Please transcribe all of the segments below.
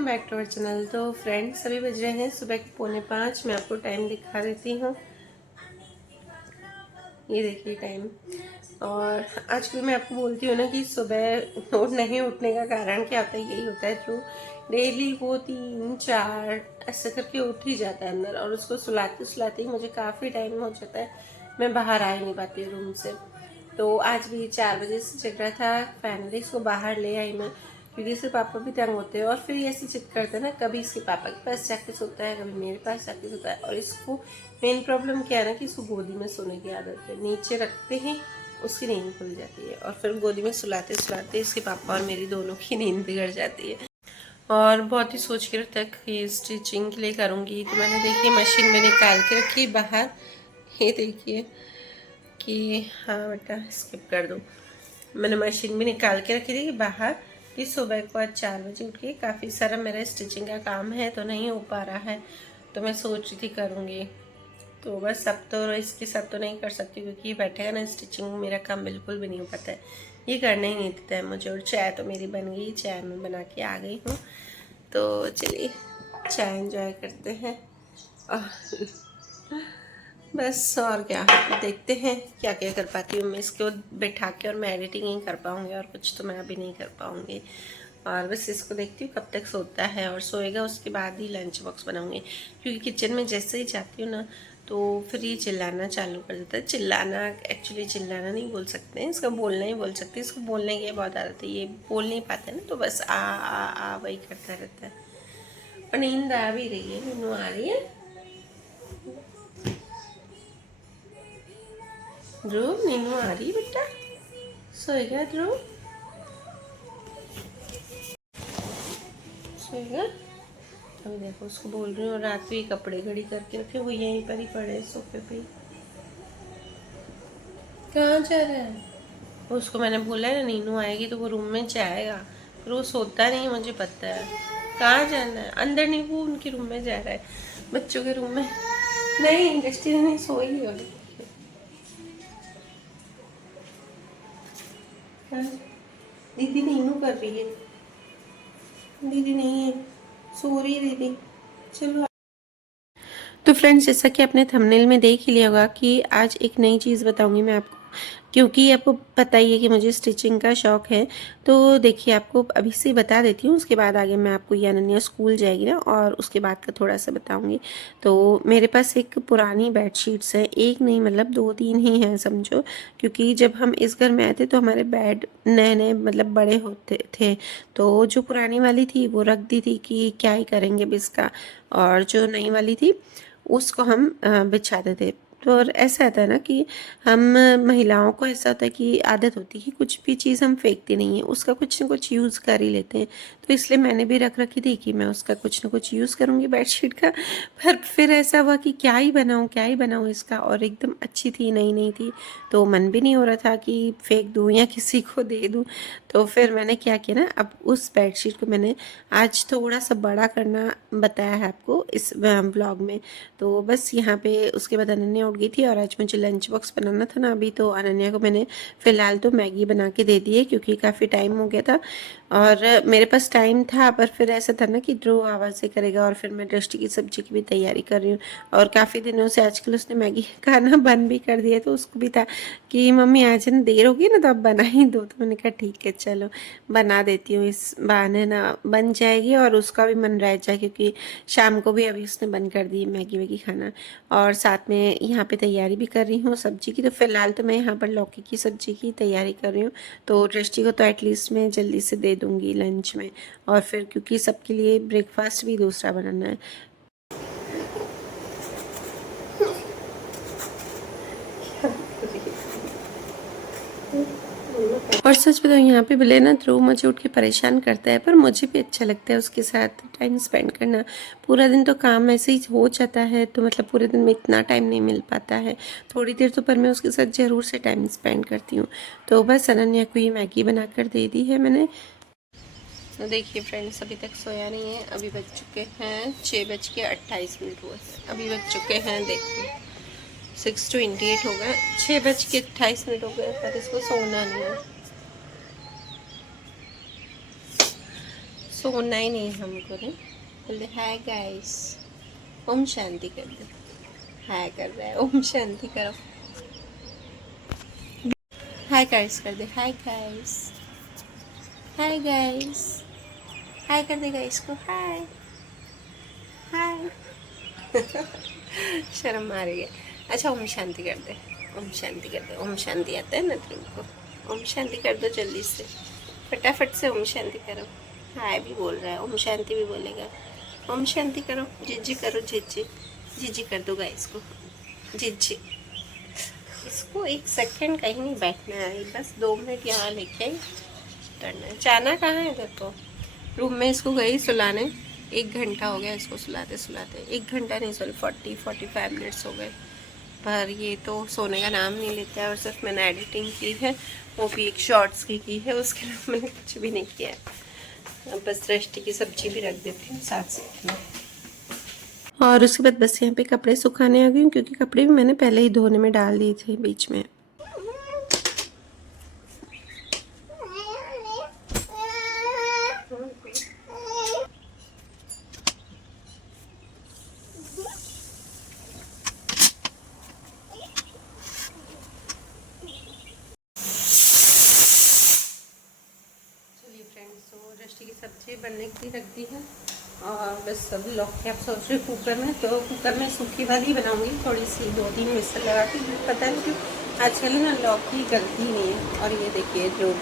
Welcome back to our channel. तो friends, अभी बज रहे हैं सुबह के 4:45। मैं आपको टाइम दिखा देती हूँ। ये देखिए टाइम। और आजकल मैं आपको बोलती हूँ ना कि सुबह नहीं उठने का कारण क्या होता है, यही होता है जो डेली वो 3-4 ऐसे करके उठ ही जाता है अंदर, और उसको सुलाते सुलाते ही मुझे काफ़ी टाइम हो जाता है। मैं बाहर आ ही नहीं पाती रूम से। तो आज भी 4 बजे से जग रहा था। फाइनली इसको बाहर ले आई मैं, क्योंकि इसके पापा भी तंग होते हैं और फिर ये ऐसे जिद करते हैं ना, कभी इसके पापा के पास जाके सोता है, कभी मेरे पास जाके सोता है। और इसको मेन प्रॉब्लम क्या है ना कि इसको गोदी में सोने की आदत है। नीचे रखते ही उसकी नींद खुल जाती है, और फिर गोदी में सुलाते सुलाते इसके पापा और मेरी दोनों की नींद बिगड़ जाती है। और बहुत ही सोच के तक ये स्टिचिंग के लिए करूँगी। तो मैंने देखिए मशीन में निकाल के रखी बाहर। ये देखिए कि हाँ बेटा स्किप कर दो। मैंने मशीन भी निकाल के रखी थी बाहर कि सुबह को आज 4 बजे उठ के काफ़ी सारा मेरा स्टिचिंग का काम है, तो नहीं हो पा रहा है। तो मैं सोच रही थी करूँगी। तो बस सब तो इसके साथ तो नहीं कर सकती, क्योंकि ये बैठेगा ना स्टिचिंग, मेरा काम बिल्कुल भी नहीं हो पाता है। ये करने ही नहीं देता है मुझे। और चाय तो मेरी बन गई, चाय मैं बना के आ गई हूँ। तो चलिए चाय एंजॉय करते हैं। बस और क्या, देखते हैं क्या क्या कर पाती हूँ मैं इसको बैठा के। और मैं एडिटिंग ही कर पाऊँगी, और कुछ तो मैं अभी नहीं कर पाऊँगी। और बस इसको देखती हूँ कब तक सोता है, और सोएगा उसके बाद ही लंच बॉक्स बनाऊँगी। क्योंकि किचन में जैसे ही जाती हूँ ना, तो फिर ये चिल्लाना चालू कर देता है। चिल्लाना, एक्चुअली चिल्लाना नहीं बोल सकते हैं, इसका बोलना ही बोल सकते हैं। इसको बोलने की बहुत आदत है, ये बोल नहीं पाता है ना, तो बस आ वही करता रहता है। और नींद आ भी रही है, नींद आ रही है। ध्रुव, नीनू आ रही बेटा, सोएगा ध्रुव, सोएगा। अभी देखो उसको बोल रही हूँ, रात में कपड़े घड़ी करके रखे, वो यहीं पर ही पड़े सोफे पे। कहाँ जा रहा है? उसको मैंने बोला है ना नीनू आएगी तो वो रूम में जाएगा, फिर वो सोता नहीं, मुझे पता है। कहाँ जाना है? अंदर नहीं, वो उनके रूम में जा रहा है, बच्चों के रूम में। नहीं, गश्ती नहीं सोई है। दीदी नीनू कर रही है, दीदी नहीं है, सो रही है दीदी। चलो। तो फ्रेंड्स, जैसा कि आपने थंबनेल में देख ही लिया होगा कि आज एक नई चीज़ बताऊंगी मैं आपको, क्योंकि आपको पता ही है कि मुझे स्टिचिंग का शौक़ है। तो देखिए आपको अभी से बता देती हूँ, उसके बाद आगे मैं आपको, ये अनन्या स्कूल जाएगी ना, और उसके बाद का थोड़ा सा बताऊंगी। तो मेरे पास एक पुरानी बेडशीट्स है, एक नहीं मतलब 2-3 ही हैं समझो। क्योंकि जब हम इस घर में आए थे तो हमारे बेड नए नए मतलब बड़े होते थे, तो जो पुरानी वाली थी वो रख दी थी कि क्या ही करेंगे अब इसका, और जो नई वाली थी उसको हम बिछाते थे। तो और ऐसा होता है ना कि हम महिलाओं को ऐसा होता है कि आदत होती है कि कुछ भी चीज़ हम फेंकते नहीं हैं, उसका कुछ ना कुछ यूज़ कर ही लेते हैं। तो इसलिए मैंने भी रख रखी थी कि मैं उसका कुछ ना कुछ यूज़ करूँगी बेडशीट का। पर फिर ऐसा हुआ कि क्या ही बनाऊँ, क्या ही बनाऊँ इसका, और एकदम अच्छी थी, नई नई थी, तो मन भी नहीं हो रहा था कि फेंक दूँ या किसी को दे दूँ। तो फिर मैंने क्या किया ना, अब उस बेडशीट को मैंने आज थोड़ा सा बड़ा करना बताया है आपको इस ब्लॉग में। तो बस यहाँ पे उसके बाद अनन्या उठ गई थी, और आज मुझे लंच बॉक्स बनाना था ना अभी, तो अनन्या को मैंने फ़िलहाल तो मैगी बना के दे दी है, क्योंकि काफ़ी टाइम हो गया था और मेरे पास टाइम था। पर फिर ऐसा था ना कि ध्रुव आवाज़ें करेगा, और फिर मैं दृष्टि की सब्ज़ी की भी तैयारी कर रही हूँ। और काफ़ी दिनों से आजकल उसने मैगी खाना बंद भी कर दिया, तो उसको भी था कि मम्मी आज ना देर होगी ना, तो अब बना ही दो। तो मैंने कहा ठीक है चलो बना देती हूँ, इस बहाने ना बन जाएगी और उसका भी मन रह जाए, क्योंकि शाम को भी अभी उसने बंद कर दी मैगी वैगी खाना। और साथ में यहाँ पे तैयारी भी कर रही हूँ सब्जी की। तो फिलहाल तो मैं यहाँ पर लौकी की सब्जी की तैयारी कर रही हूँ, तो दृष्टि को तो एटलीस्ट मैं जल्दी से दे दूँगी लंच में। और फिर क्योंकि सबके लिए ब्रेकफास्ट भी दूसरा बनाना है। और सच बताऊँ, यहाँ पे भले ना ध्रुव मुझे उठ के परेशान करता है, पर मुझे भी अच्छा लगता है उसके साथ टाइम स्पेंड करना। पूरा दिन तो काम ऐसे ही हो जाता है, तो मतलब पूरे दिन में इतना टाइम नहीं मिल पाता है। थोड़ी देर तो पर मैं उसके साथ ज़रूर से टाइम स्पेंड करती हूँ। तो बस अनन्या को ये मैगी बनाकर दे दी है मैंने। तो देखिए फ्रेंड्स, अभी तक सोया नहीं है। अभी बज चुके हैं 6:28 हुए। अभी बज चुके हैं देखो 6:28 हो गए, 6:28 हो गए, पर इसको सोना नहीं है। सोना ही नहीं हमको ने। बोल दे हाय गाइस, ओम शांति कर दे। हाय कर रहा है, ओम शांति करो। हाय गाइस कर दे, हाय गाइस, हाय गाइस, हाय कर दे गाइस को, हाय हाय। शर्म आ रही है। अच्छा ओम शांति कर दे, ओम शांति कर दे। ओम शांति आता है ना तुमको? ओम शांति कर दो जल्दी से, फटाफट से ओम शांति करो। हाय भी बोल रहा है, ओम शांति भी बोलेगा। ओम शांति करो, जिज्जी करो, जिज्जी जिज्जी कर दो गाइस को, जिज्जी। इसको 1 सेकंड कहीं नहीं बैठना है, बस 2 मिनट यहाँ लेके आई करना है। जाना कहाँ है देखो? रूम में इसको गई सुलाने, 1 घंटा हो गया इसको सुलाते सुलाते। 1 घंटा नहीं, सॉरी 40-45 मिनट्स हो गए। पर ये तो सोने का नाम नहीं लेता है। और सिर्फ मैंने एडिटिंग की है, वो भी एक शॉर्ट्स की है, उसके अलावा मैंने कुछ भी नहीं किया है। अब बस रष्टी की सब्जी भी रख देती हूँ साथ साथ में। और उसके बाद बस यहाँ पे कपड़े सुखाने आ गई हूँ, क्योंकि कपड़े भी मैंने पहले ही धोने में डाल दिए थे बीच में। फ्रेंड्स, तो रष्टी की सब्जी बनने की रख दी है। और बस सब लौकी आप सोच रहे कुकर में, तो कुकर में सूखी वाली बनाऊंगी, थोड़ी सी 2-3 विसल लगा के। पता नहीं क्यों आजकल ना लौकी गलती नहीं है। और ये देखिए जो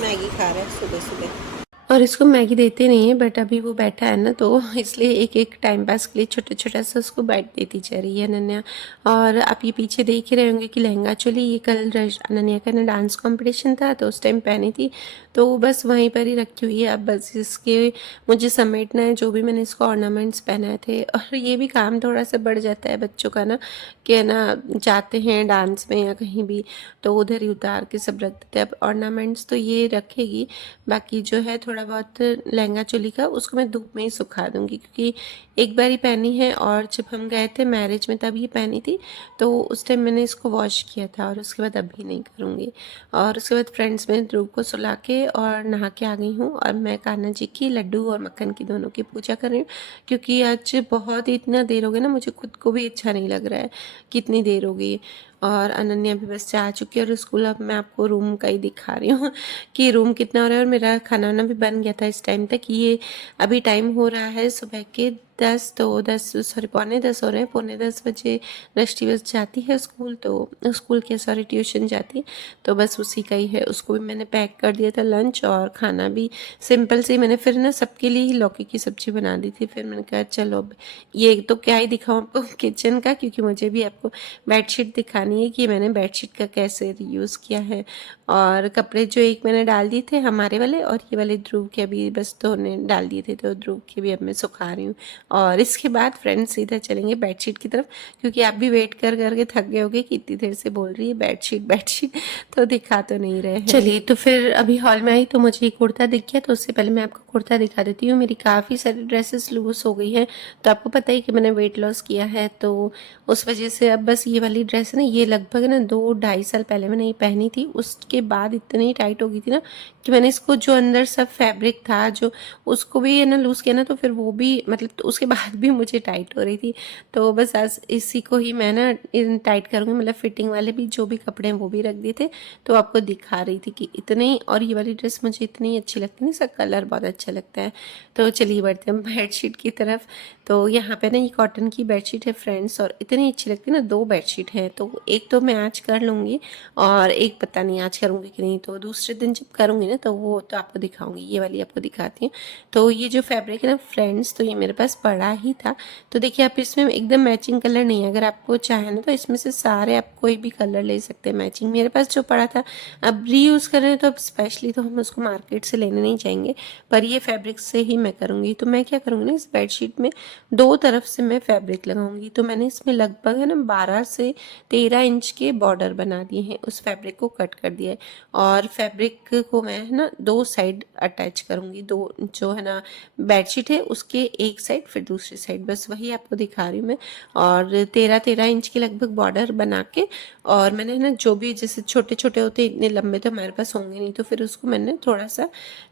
मैगी खा रहा है सुबह सुबह। और इसको मैगी देते नहीं है, बट अभी वो बैठा है ना, तो इसलिए एक एक टाइम पास के लिए छोटा छोटा सा उसको बैठ देती जा रही है अनन्या। और आप ये पीछे देख ही रहे होंगे कि लहंगा चोली ये कल अनन्या का ना डांस कंपटीशन था, तो उस टाइम पहनी थी, तो बस वहीं पर ही रखी हुई है। अब बस इसके मुझे समेटना है जो भी मैंने इसको ऑर्नामेंट्स पहनाए थे। और ये भी काम थोड़ा सा बढ़ जाता है बच्चों का ना, कि ना जाते हैं डांस में या कहीं भी, तो उधर ही उतार के सब रख देते हैं। अब ऑर्नामेंट्स तो ये रखेगी, बाकी जो है थोड़ा बहुत लहंगा चोली का उसको मैं धूप में ही सुखा दूँगी, क्योंकि एक बार ही पहनी है। और जब हम गए थे मैरिज में तब ये पहनी थी, तो उस टाइम मैंने इसको वॉश किया था, और उसके बाद अभी नहीं करूँगी। और उसके बाद फ्रेंड्स में ध्रुव को सुला के और नहा के आ गई हूँ। और मैं कान्हा जी की, लड्डू और मक्खन की दोनों की पूजा कर रही हूँ, क्योंकि आज बहुत ही इतना देर हो गया ना, मुझे खुद को भी अच्छा नहीं लग रहा है कितनी देर हो गई। और अनन्या भी बस जा चुकी है और स्कूल। अब मैं आपको रूम का ही दिखा रही हूँ कि रूम कितना हो रहा है। और मेरा खाना वाना भी बन गया था इस टाइम तक। ये अभी टाइम हो रहा है सुबह के 10, तो 10 सॉरी पौने 10 हो रहे हैं। पौने 10 बजे रष्टि बस जाती है स्कूल, तो स्कूल के सॉरी ट्यूशन जाती है, तो बस उसी का ही है। उसको भी मैंने पैक कर दिया था लंच, और खाना भी सिंपल से मैंने फिर ना सबके लिए ही लौकी की सब्जी बना दी थी। फिर मैंने कहा चलो अब ये तो क्या ही दिखाऊँ आपको किचन का, क्योंकि मुझे भी आपको बेडशीट दिखानी है कि मैंने बेडशीट का कैसे यूज़ किया है। और कपड़े जो एक मैंने डाल दिए थे हमारे वाले, और ये वाले ध्रुव के अभी बस धोने डाल दिए थे, तो ध्रुव के भी अब मैं सुखा रही हूँ। और इसके बाद फ्रेंड्स सीधा चलेंगे बेडशीट की तरफ, क्योंकि आप भी वेट कर करके थक गए होगे कि इतनी देर से बोल रही है बेडशीट बेडशीट, तो दिखा तो नहीं रहे हैं। चलिए, तो फिर अभी हॉल में आई तो मुझे कुर्ता दिख गया, तो उससे पहले मैं आपको कुर्ता दिखा देती हूँ। मेरी काफ़ी सारी ड्रेसेस लूज हो गई हैं, तो आपको पता ही कि मैंने वेट लॉस किया है, तो उस वजह से अब बस ये वाली ड्रेस है ना, ये लगभग ना 2-2.5 साल पहले मैंने ये पहनी थी। उसके बाद इतनी टाइट हो गई थी ना कि मैंने इसको जो अंदर सब फैब्रिक था जो उसको भी है ना लूज़ किया ना, तो फिर वो भी मतलब तो उसके बाद भी मुझे टाइट हो रही थी। तो बस आज इसी को ही मैं ना टाइट करूँगी, मतलब फिटिंग वाले भी जो भी कपड़े हैं वो भी रख दिए थे, तो आपको दिखा रही थी कि इतने। और ये वाली ड्रेस मुझे इतनी अच्छी लगती है ना, इसका कलर बहुत अच्छा लगता है। तो चलिए बढ़ते हैं बेडशीट की तरफ। तो यहाँ पे ना ये कॉटन की बेडशीट है फ्रेंड्स, और इतनी अच्छी लगती है ना। 2 बेडशीट हैं, तो एक तो मैं आज कर लूँगी, और एक पता नहीं आज करूँगी कि नहीं, तो दूसरे दिन जब करूँगी ना तो वो तो आपको दिखाऊँगी। ये वाली आपको दिखाती हूँ। तो ये जो फैब्रिक है ना फ्रेंड्स, तो ये मेरे पास पड़ा ही था। तो देखिए आप इसमें एकदम मैचिंग कलर नहीं है, अगर आपको चाहे ना तो इसमें से सारे आप कोई भी कलर ले सकते हैं मैचिंग। मेरे पास जो पड़ा था, अब रीयूज़ कर रहे हैं तो अब स्पेशली तो हम उसको मार्केट से लेने नहीं जाएंगे, पर ये फैब्रिक से ही मैं करूँगी। तो मैं क्या करूँगी ना, इस बेडशीट में 2 तरफ से मैं फैब्रिक लगाऊंगी। तो मैंने इसमें लगभग है ना 12 से 13 इंच के बॉर्डर बना दिए हैं, उस फैब्रिक को कट कर दिया है। और फैब्रिक को मैं है ना 2 साइड अटैच करूँगी, 2 जो है ना बेडशीट है उसके एक साइड फिर दूसरी साइड, बस वही आपको दिखा रही हूँ मैं। और 13-13 इंच की लगभग बॉर्डर बना के, और मैंने ना जो भी जैसे छोटे छोटे होते इतने लंबे तो हमारे पास होंगे नहीं, तो फिर उसको मैंने थोड़ा सा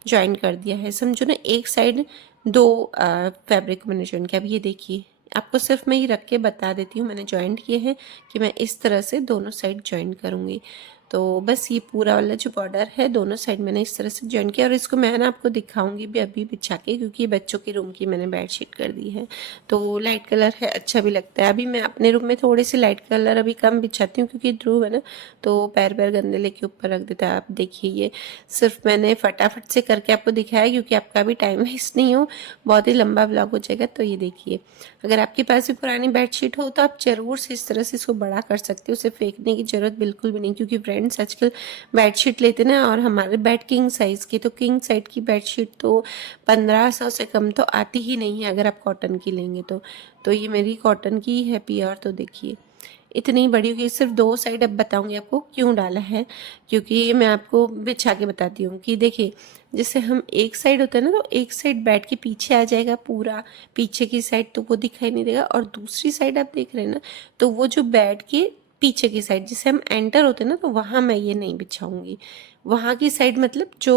ज्वाइन कर दिया है। समझो ना एक साइड 2 फैब्रिक को मैंने ज्वाइन किया। अब ये देखिए, आपको सिर्फ मैं ये रख के बता देती हूँ, मैंने ज्वाइंट किए हैं कि मैं इस तरह से दोनों साइड ज्वाइन करूँगी। तो बस ये पूरा वाला जो बॉर्डर है दोनों साइड मैंने इस तरह से ज्वाइन किया, और इसको मैं ना आपको दिखाऊंगी भी अभी बिछा के, क्योंकि ये बच्चों के रूम की मैंने बेडशीट कर दी है। तो लाइट कलर है, अच्छा भी लगता है। अभी मैं अपने रूम में थोड़े से लाइट कलर अभी कम बिछाती हूँ, क्योंकि ध्रुव है ना तो पैर पैर गंदे लेके ऊपर रख देता है। आप देखिए, ये सिर्फ मैंने फटाफट से करके आपको दिखाया, क्योंकि आपका भी टाइम वेस्ट नहीं हो, बहुत ही लंबा ब्लॉग हो जाएगा। तो ये देखिए, अगर आपके पास भी पुरानी बेडशीट हो तो आप ज़रूर से इस तरह से इसको बड़ा कर सकते हो, उसे फेंकने की ज़रूरत बिल्कुल भी नहीं। क्योंकि फ्रेंड्स आजकल बेडशीट लेते ना, और हमारे बेड किंग साइज़ की, तो किंग साइड की बेडशीट तो 1500 से कम तो आती ही नहीं है अगर आप कॉटन की लेंगे तो ये मेरी कॉटन की है प्योर। तो देखिए इतनी बड़ी होगी, सिर्फ 2 साइड अब बताऊंगी आपको क्यों डाला है, क्योंकि मैं आपको बिछा के बताती हूँ कि देखिए, जैसे हम एक साइड होता है ना, तो एक साइड बेड के पीछे आ जाएगा पूरा, पीछे की साइड तो वो दिखाई नहीं देगा, और दूसरी साइड आप देख रहे हैं ना, तो वो जो बेड के पीछे की साइड जिसे हम एंटर होते हैं ना, तो वहाँ मैं ये नहीं बिछाऊंगी। वहाँ की साइड मतलब जो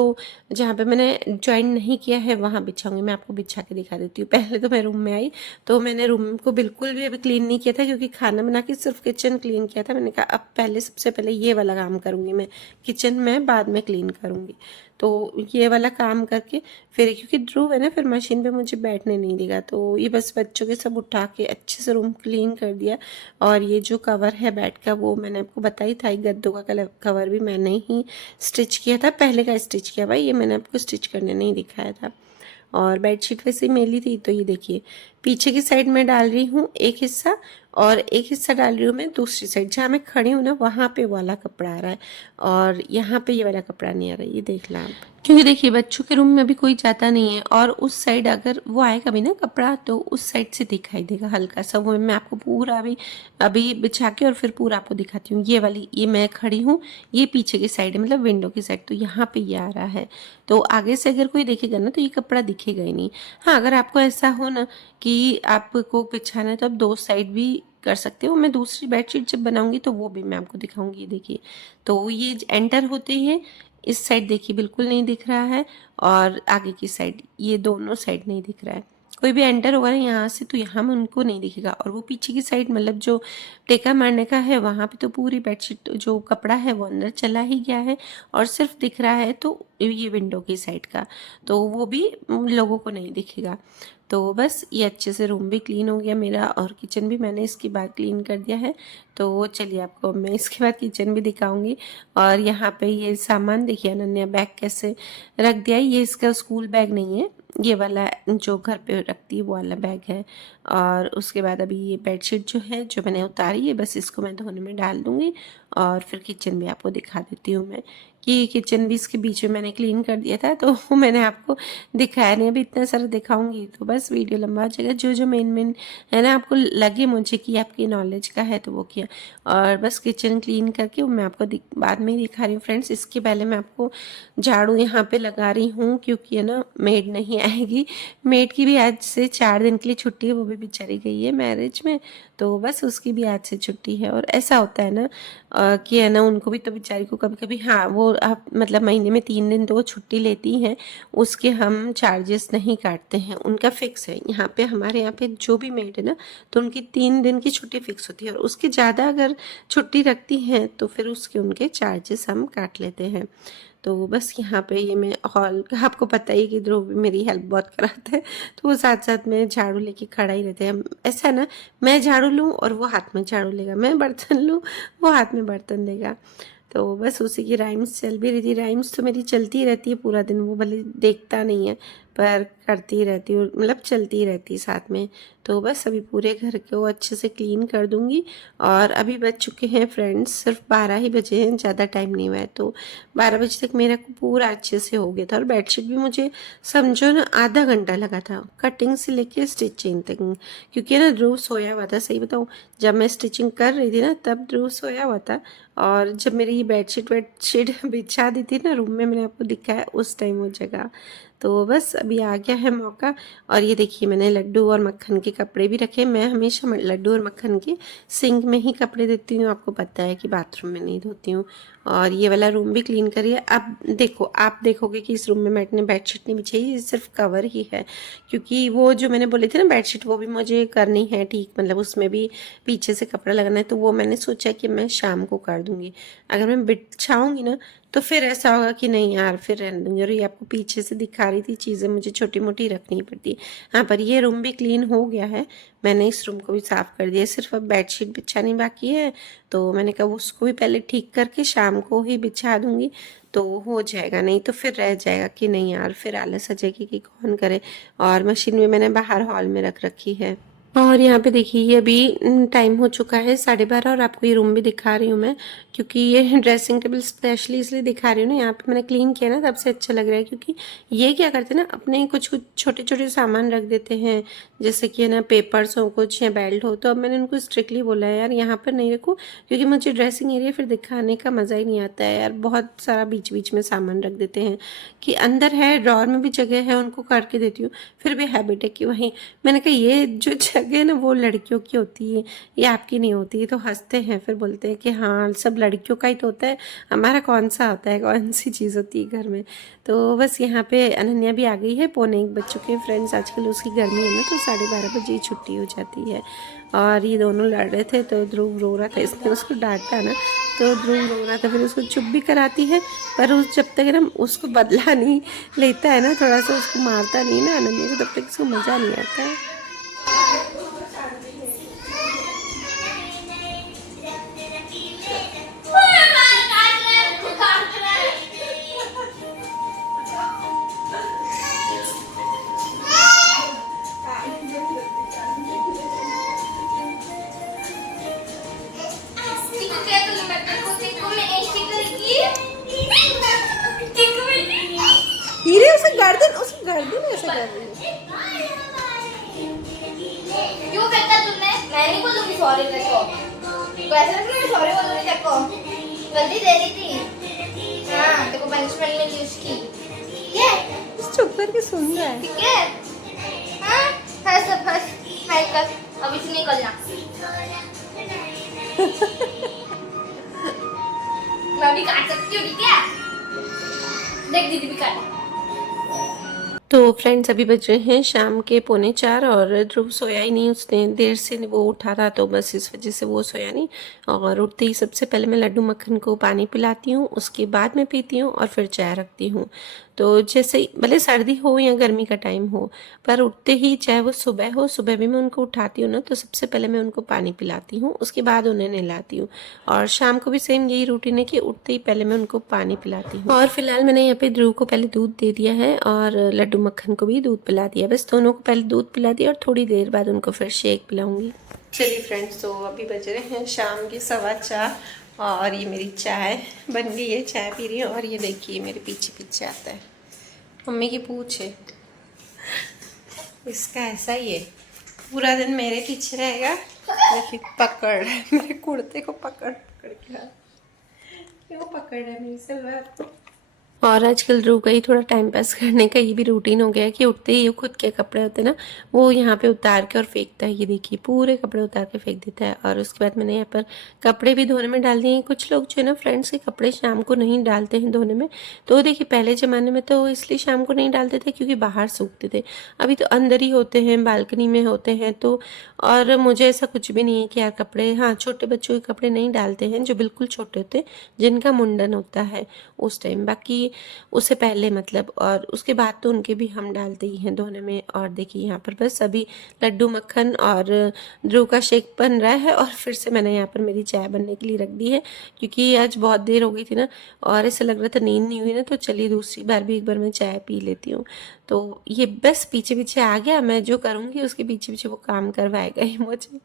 जहाँ पे मैंने ज्वाइन नहीं किया है वहाँ बिछाऊंगी। मैं आपको बिछा के दिखा देती हूँ। पहले तो मैं रूम में आई, तो मैंने रूम को बिल्कुल भी अभी क्लीन नहीं किया था, क्योंकि खाना बना के सिर्फ किचन क्लीन किया था। मैंने कहा अब पहले सबसे पहले ये वाला काम करूँगी मैं, किचन में बाद में क्लीन करूँगी। तो ये वाला काम करके फिर, क्योंकि ध्रुव है ना फिर मशीन पे मुझे बैठने नहीं देगा, तो ये बस बच्चों के सब उठा के अच्छे से रूम क्लीन कर दिया। और ये जो कवर है बेड का वो मैंने आपको बताई था, गद्दों का कवर भी मैंने ही स्टिच किया था, पहले का स्टिच किया भाई, ये मैंने आपको स्टिच करने नहीं दिखाया था। और बेडशीट वैसे ही मेली थी। तो ये देखिए, पीछे की साइड में डाल रही हूँ एक हिस्सा, और एक हिस्सा डाल रही हूँ मैं दूसरी साइड, जहाँ मैं खड़ी हूँ ना वहाँ पे वाला कपड़ा आ रहा है, और यहाँ पे ये वाला कपड़ा नहीं आ रहा है। ये देख ला आप, क्योंकि देखिए बच्चों के रूम में अभी कोई जाता नहीं है, और उस साइड अगर वो आएगा भी ना कपड़ा, तो उस साइड से दिखाई देगा हल्का सा। वो मैं आपको पूरा अभी बिछा के और फिर पूरा आपको दिखाती हूँ। ये वाली, ये मैं खड़ी हूँ, ये पीछे की साइड है, मतलब विंडो की साइड, तो यहाँ पे ये आ रहा है। तो आगे से अगर कोई देखेगा ना तो ये कपड़ा दिखेगा ही नहीं। हाँ, अगर आपको ऐसा हो ना कि आपको बिछाना है तो आप 2 साइड भी कर सकते हो। मैं दूसरी बेडशीट जब बनाऊंगी तो वो भी मैं आपको दिखाऊंगी। देखिए, तो ये एंटर होते ही इस साइड देखिए बिल्कुल नहीं दिख रहा है, और आगे की साइड, ये दोनों साइड नहीं दिख रहा है। कोई भी एंटर होगा ना यहाँ से तो यहाँ में उनको नहीं दिखेगा, और वो पीछे की साइड मतलब जो टेका मारने का है वहाँ पे तो पूरी बेडशीट जो कपड़ा है वो अंदर चला ही गया है, और सिर्फ दिख रहा है तो ये विंडो की साइड का, तो वो भी लोगों को नहीं दिखेगा। तो बस ये अच्छे से रूम भी क्लीन हो गया मेरा, और किचन भी मैंने इसके बाद क्लीन कर दिया है। तो चलिए आपको मैं इसके बाद किचन भी दिखाऊंगी। और यहाँ पे ये सामान देखिए, अनन्या बैग कैसे रख दिया है। ये इसका स्कूल बैग नहीं है, ये वाला जो घर पे रखती है वो वाला बैग है। और उसके बाद अभी ये बेडशीट जो है जो मैंने उतारी है, बस इसको मैं धोने में डाल दूँगी, और फिर किचन भी आपको दिखा देती हूँ मैं, कि किचन भी इसके बीच में मैंने क्लीन कर दिया था, तो वो मैंने आपको दिखाया नहीं। अभी इतना सारा दिखाऊंगी तो बस वीडियो लंबा हो जाएगा। जो जो मेन मेन है ना आपको लगे मुझे कि आपकी नॉलेज का है तो वो किया। और बस किचन क्लीन करके मैं आपको बाद में ही दिखा रही हूँ फ्रेंड्स। इसके पहले मैं आपको झाड़ू यहाँ पे लगा रही हूँ, क्योंकि है ना मेड नहीं आएगी। मेड की भी आज से 4 दिन के लिए छुट्टी है, वो भी बेचारी गई है मैरिज में, तो बस उसकी भी आज से छुट्टी है। और ऐसा होता है ना कि है ना उनको भी तो बेचारी को कभी कभी, हाँ वो आप मतलब महीने में 3 दिन तो वो छुट्टी लेती हैं, उसके हम चार्जेस नहीं काटते हैं, उनका फिक्स है। यहाँ पे हमारे यहाँ पे जो भी मेड है ना, तो उनकी 3 दिन की छुट्टी फिक्स होती है, और उसके ज़्यादा अगर छुट्टी रखती हैं तो फिर उसके उनके चार्जेस हम काट लेते हैं। तो बस यहाँ पे ये मैं हॉल का, आपको पता ही कि ध्रुव भी मेरी हेल्प बहुत कराता है, तो वो साथ साथ में झाड़ू लेके खड़ा ही रहते हैं। ऐसा ना, मैं झाड़ू लूँ और वो हाथ में झाड़ू लेगा, मैं बर्तन लूँ वो हाथ में बर्तन लेगा। तो बस उसी की राइम्स चल भी रही थी। राइम्स तो मेरी चलती रहती है पूरा दिन, वो भले देखता नहीं है पर करती रहती हूँ, मतलब चलती रहती साथ में। तो बस अभी पूरे घर को अच्छे से क्लीन कर दूँगी। और अभी बज चुके हैं फ्रेंड्स सिर्फ 12 ही बजे हैं, ज़्यादा टाइम नहीं हुआ है। तो 12 बजे तक मेरा पूरा अच्छे से हो गया था। और बेडशीट भी मुझे समझो ना आधा घंटा लगा था, कटिंग से लेके स्टिचिंग तक, क्योंकि ना ध्रुव सोया हुआ था। सही बताऊँ, जब मैं स्टिचिंग कर रही थी ना तब ध्रुव सोया हुआ था, और जब मेरी ये बेडशीट बिछा दी थी ना रूम में, मैंने आपको दिखाया उस टाइम वो जगह। तो बस अभी आ गया है मौका। और ये देखिए मैंने लड्डू और मक्खन के कपड़े भी रखे। मैं हमेशा लड्डू और मक्खन के सिंक में ही कपड़े देती हूँ, आपको पता है कि बाथरूम में नहीं धोती हूँ। और ये वाला रूम भी क्लीन करिए। अब देखो, आप देखोगे कि इस रूम में मैंने बेडशीट नहीं बिछाई, ये सिर्फ कवर ही है, क्योंकि वो जो मैंने बोले थे ना बेडशीट, वो भी मुझे करनी है ठीक, मतलब उसमें भी पीछे से कपड़ा लगाना है, तो वो मैंने सोचा कि मैं शाम को कर दूंगी। अगर मैं बिछाऊंगी ना तो फिर ऐसा होगा कि नहीं यार फिर रहने दूंगी। और ये आपको पीछे से दिखा रही थी चीज़ें मुझे छोटी मोटी रखनी पड़ती। हाँ, पर ये रूम भी क्लीन हो गया है, मैंने इस रूम को भी साफ़ कर दिया, सिर्फ अब बेडशीट बिछानी बाकी है। तो मैंने कहा उसको भी पहले ठीक करके शाम को ही बिछा दूंगी तो हो जाएगा, नहीं तो फिर रह जाएगा कि नहीं यार फिर आलस आ जाएगी कि कौन करे। और मशीन भी मैंने बाहर हॉल में रख रखी है। और यहाँ पे देखिए ये अभी टाइम हो चुका है 12:30, और आपको ये रूम भी दिखा रही हूँ मैं, क्योंकि ये ड्रेसिंग टेबल स्पेशली इसलिए दिखा रही हूँ ना, यहाँ पे मैंने क्लीन किया ना तब से अच्छा लग रहा है। क्योंकि ये क्या करते हैं ना, अपने कुछ कुछ छोटे छोटे सामान रख देते हैं, जैसे कि है ना पेपर्स हो कुछ या बेल्ट हो, तो अब मैंने उनको स्ट्रिक्टली बोला है यार यहाँ पर नहीं रखो, क्योंकि मुझे ड्रेसिंग एरिया फिर दिखाने का मज़ा ही नहीं आता है यार, बहुत सारा बीच बीच में सामान रख देते हैं। कि अंदर है ड्रॉर में भी जगह है उनको करके देती हूँ, फिर भी हैबिट है कि वहीं। मैंने कहा ये जो जगह है ना वो लड़कियों की होती है, ये आपकी नहीं होती है। तो हंसते हैं, फिर बोलते हैं कि हाँ सब लड़कियों का ही तो होता है, हमारा कौन सा होता है, कौन सी चीज़ होती है घर में। तो बस यहाँ पे अनन्या भी आ गई है, 12:45 बज चुके हैं फ्रेंड्स। आजकल उसकी गर्मी है ना तो 12:30 बजे ही छुट्टी हो जाती है। और ये दोनों लड़ रहे थे तो ध्रुव रो रहा था, इसने उसको डांटा ना तो ध्रुव रो रहा था, फिर उसको चुप भी कराती है। पर उस जब तक ना उसको बदला नहीं लेता है ना, थोड़ा सा उसको मारता नहीं ना अनन्या को, तब तक उसको मज़ा नहीं आता है। हीरे उसकी गर्दन ऐसा कर रही है। क्यों करता तुमने? मैं नहीं बोलूंगी सॉरी तेरे को। तो ऐसा नहीं मैं सॉरी बोलूंगी तेरे को। गलती दे दी थी। हाँ, तेरे को पनिशमेंट मिली उसकी। ये चुप करके सुन रहा है। ठीक है? हाँ, हंस हंस स्माइल कर। अब इसे निकलना। मैं भी काट सकती हूँ, ठीक है? देख दीदी भी काटा। तो फ्रेंड्स अभी बज रहे हैं शाम के 3:45 और ध्रुव सोया ही नहीं, उसने देर से वो उठा था तो बस इस वजह से वो सोया नहीं। और उठते ही सबसे पहले मैं लड्डू मक्खन को पानी पिलाती हूँ, उसके बाद मैं पीती हूँ और फिर चाय रखती हूँ। तो जैसे ही भले सर्दी हो या गर्मी का टाइम हो, पर उठते ही चाहे वो सुबह हो, सुबह भी मैं उनको उठाती हूँ ना तो सबसे पहले मैं उनको पानी पिलाती हूँ, उसके बाद उन्हें नहलाती हूँ। और शाम को भी सेम यही रूटीन है कि उठते ही पहले मैं उनको पानी पिलाती हूँ। और फिलहाल मैंने यहाँ पे ध्रुव को पहले दूध दे दिया है और लड्डू मक्खन को भी दूध पिला दिया, बस दोनों को पहले दूध पिला दिया और थोड़ी देर बाद उनको फिर शेक पिलाऊंगी। चलिए फ्रेंड्स, तो अभी बज रहे हैं शाम के 4:15 और ये मेरी चाय बन गई है, चाय पी रही हूँ। और ये देखिए मेरे पीछे पीछे आता है, मम्मी की पूछ है, इसका ऐसा ही है, पूरा दिन मेरे पीछे रहेगा। देखिए पकड़ मेरे कुर्ते को पकड़ पकड़ के, क्यों पकड़ है मेरी सलवार को। और आजकल ध्रुव का ही थोड़ा टाइम पास करने का ये भी रूटीन हो गया है कि उठते ही ये खुद के कपड़े होते हैं ना वो यहाँ पे उतार के और फेंकता है। ये देखिए पूरे कपड़े उतार के फेंक देता है। और उसके बाद मैंने यहाँ पर कपड़े भी धोने में डाल दिए हैं। कुछ लोग जो है ना फ्रेंड्स के कपड़े शाम को नहीं डालते हैं धोने में, तो देखिए पहले ज़माने में तो इसलिए शाम को नहीं डालते थे क्योंकि बाहर सूखते थे, अभी तो अंदर ही होते हैं, बालकनी में होते हैं। तो और मुझे ऐसा कुछ भी नहीं है कि यार कपड़े, हाँ छोटे बच्चों के कपड़े नहीं डालते हैं जो बिल्कुल छोटे होते हैं, जिनका मुंडन होता है उस टाइम, बाकी उससे पहले मतलब, और उसके बाद तो उनके भी हम डालते ही हैं धोने में। और देखिए यहाँ पर बस अभी लड्डू मक्खन और ध्रुव का शेक बन रहा है और फिर से मैंने यहाँ पर मेरी चाय बनने के लिए रख दी है, क्योंकि आज बहुत देर हो गई थी ना और ऐसा लग रहा था नींद नहीं हुई ना, तो चलिए दूसरी बार भी एक बार मैं चाय पी लेती हूँ। तो ये बस पीछे पीछे आ गया, मैं जो करूँगी उसके पीछे पीछे वो काम करवाएगा ही मुझे।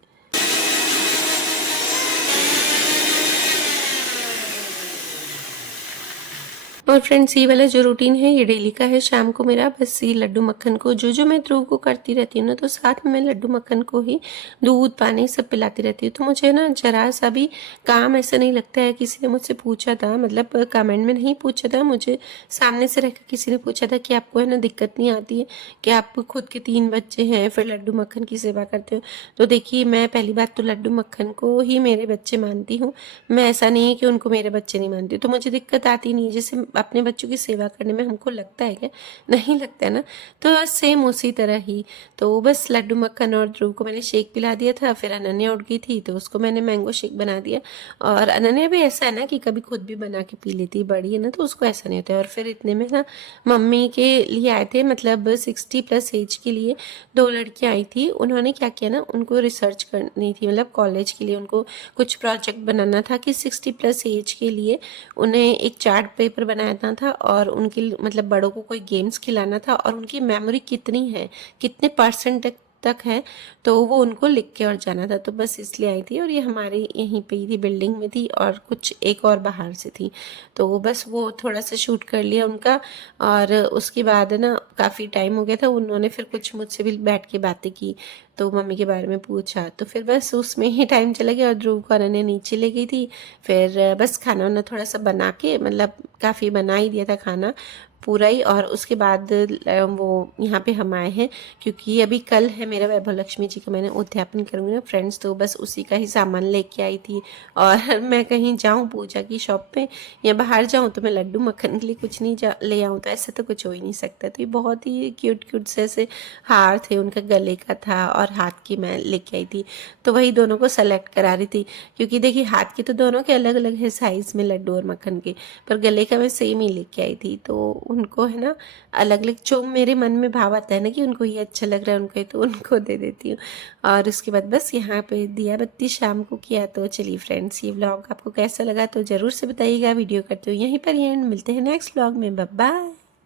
और फ्रेंड्स ये वाला जो रूटीन है ये डेली का है शाम को मेरा, बस ये लड्डू मक्खन को जो मैं ध्रुव को करती रहती हूँ ना, तो साथ में मैं लड्डू मक्खन को ही दूध पानी सब पिलाती रहती हूँ। तो मुझे ना जरा सा भी काम ऐसा नहीं लगता है। किसी ने मुझसे पूछा था, मतलब कमेंट में नहीं पूछा था, मुझे सामने से रहकर किसी ने पूछा था कि आपको है ना दिक्कत नहीं आती है कि आप खुद के 3 बच्चे हैं फिर लड्डू मक्खन की सेवा करते हो। तो देखिए मैं पहली बात तो लड्डू मक्खन को ही मेरे बच्चे मानती हूँ, मैं ऐसा नहीं है कि उनको मेरे बच्चे नहीं मानती। तो मुझे दिक्कत आती नहीं है। जैसे अपने बच्चों की सेवा करने में हमको लगता है क्या, नहीं लगता है ना, तो सेम उसी तरह ही। तो बस लड्डू मक्खन और ध्रुव को मैंने शेक पिला दिया था, फिर अनन्या उठ गई थी तो उसको मैंने मैंगो शेक बना दिया। और अनन्या भी ऐसा है ना कि कभी खुद भी बना के पी लेती है, बड़ी है ना, तो उसको ऐसा नहीं होता है। और फिर इतने में ना मम्मी के लिए आए थे, मतलब 60+ एज के लिए 2 लड़कियाँ आई थी। उन्होंने क्या किया ना, उनको रिसर्च करनी थी, मतलब कॉलेज के लिए उनको कुछ प्रोजेक्ट बनाना था कि 60+ एज के लिए उन्हें एक चार्ट पेपर बनाना था और उनके मतलब बड़ों को कोई गेम्स खिलाना था और उनकी मेमोरी कितनी है, कितने परसेंट तक है, तो वो उनको लिख के और जाना था। तो बस इसलिए आई थी और ये हमारे यहीं पे ही थी, बिल्डिंग में थी और कुछ एक और बाहर से थी। तो बस वो थोड़ा सा शूट कर लिया उनका। और उसके बाद ना काफ़ी टाइम हो गया था, उन्होंने फिर कुछ मुझसे भी बैठ के बातें की, तो मम्मी के बारे में पूछा, तो फिर बस उसमें ही टाइम चला गया। और ध्रुव को अनन्या नीचे ले गई थी, फिर बस खाना वाना थोड़ा सा बना के, मतलब काफ़ी बना ही दिया था खाना पूरा ही। और उसके बाद वो यहाँ पे हम आए हैं क्योंकि अभी कल है मेरा वैभव लक्ष्मी जी का मैंने उद्यापन करूँगी ना फ्रेंड्स, तो बस उसी का ही सामान लेके आई थी। और मैं कहीं जाऊँ पूजा की शॉप पे या बाहर जाऊँ तो मैं लड्डू मक्खन के लिए कुछ नहीं ले आऊँ, तो ऐसा तो कुछ हो ही नहीं सकता। तो ये बहुत ही क्यूट क्यूट से ऐसे हार थे, उनका गले का था और हाथ की मैं लेके आई थी। तो वही दोनों को सेलेक्ट करा रही थी क्योंकि देखिए हाथ के तो दोनों के अलग अलग है साइज़ में लड्डू और मक्खन के, पर गले का मैं सेम ही लेके आई थी। तो उनको है ना अलग अलग जो मेरे मन में भाव आता है ना कि उनको ये अच्छा लग रहा है उनको, तो उनको दे देती हूँ। और उसके बाद बस यहाँ पे दिया बत्ती शाम को किया। तो चलिए फ्रेंड्स, ये व्लॉग आपको कैसा लगा तो ज़रूर से बताइएगा। वीडियो करते हो यहीं पर ही एंड, मिलते हैं नेक्स्ट व्लॉग में, बाय बाय।